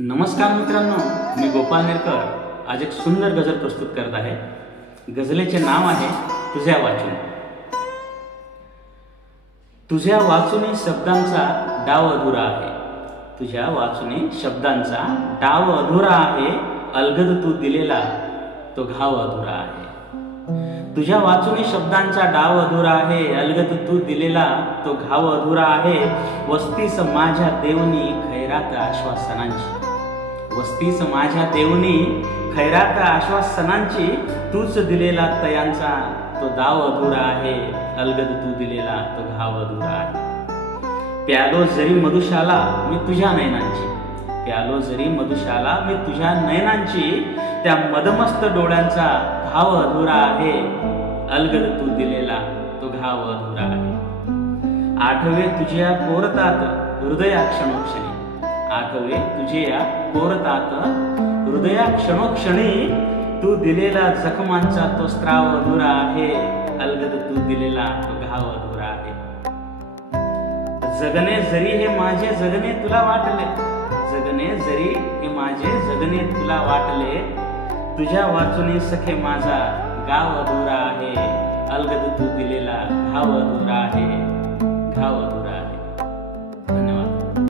नमस्कार मित्रांनो, मी गोपाल नेरकर आज एक सुंदर गजल प्रस्तुत करत आहे. गझलेचे नाव आहे तुझ्या वाचून. तुझ्या वाचून शब्दांचा डाव अधुरा आहे. तुझ्या वाचून शब्दांचा डाव अधुरा आहे. अलगद तू दिलेला तो घाव अधुरा आहे. तुझ्या वाचून शब्दांचा डाव अधुरा आहे. अलगद तू दिलेला तो घाव अधुरा आहे. वस्तीस माझ्या देवनी खैरात आश्वासनांची. वस्तीस माझ्या देवनी खैरात आश्वासनांची. तूच दिलेला तयांचा तो दाव अधुरा आहे. अलगद तू दिलेला तो घाव अधुरा आहे. प्यालो जरी मधुशाला मी तुझ्या नयनांची. प्यालो जरी मधुशाला मी तुझ्या नयनांची. त्या मदमस्त डोळ्यांचा भाव अधुरा आहे. अलगद तू दिलेला तो घाव अधुरा आहे. आठवे तुझ्या कोरतात हृदया क्षणोक्षणी. आठवे तुझ्या कोरतात हृदया क्षणोक्षणी. तू दिलेला जखमांचा तो स्त्राव अधुरा आहे. अलगद तू दिलेला तो घाव अधुरा आहे. जगणे जरी हे माझे जगणे तुला वाटले. जगणे जरी हे माझे जगणे तुला वाटले. तुझ्या वाचून सखे माझा गाव अधुरा आहे. अलगद तू दिलेला घाव अधुरा आहे. घाव अधुरा आहे.